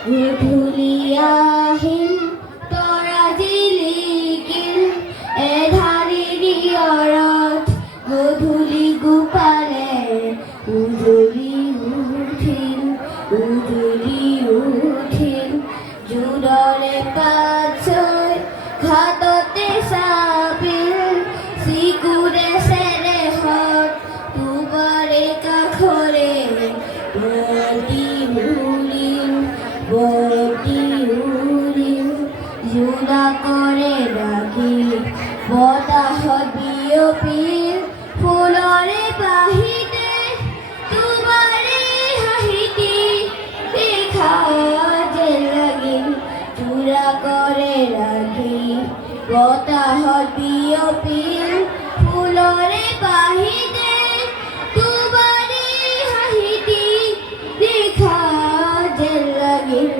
গধূলিয়াহিল তৰা জিলিকিল এধাৰিৰি অৰত গধূলি গোপালে উজলি উঠিল জোৰৰে পাত ছৈ ঘাটতে চাপিল চিকুৰে চেৰেহত তোমাৰে কাষৰে বৰ্তি উৰিল জোৰা কৰে ডাকি বতাহত বিয়পিল ফুলৰে বাহিতে তোমাৰে হাঁহিতি দেখা যেন লাগিল জোৰা কৰে ৰাখি বতাহত বিয়পিল ফুলৰে বাহিতে তোমাৰে হাঁহিতি দেখা যেন লাগিল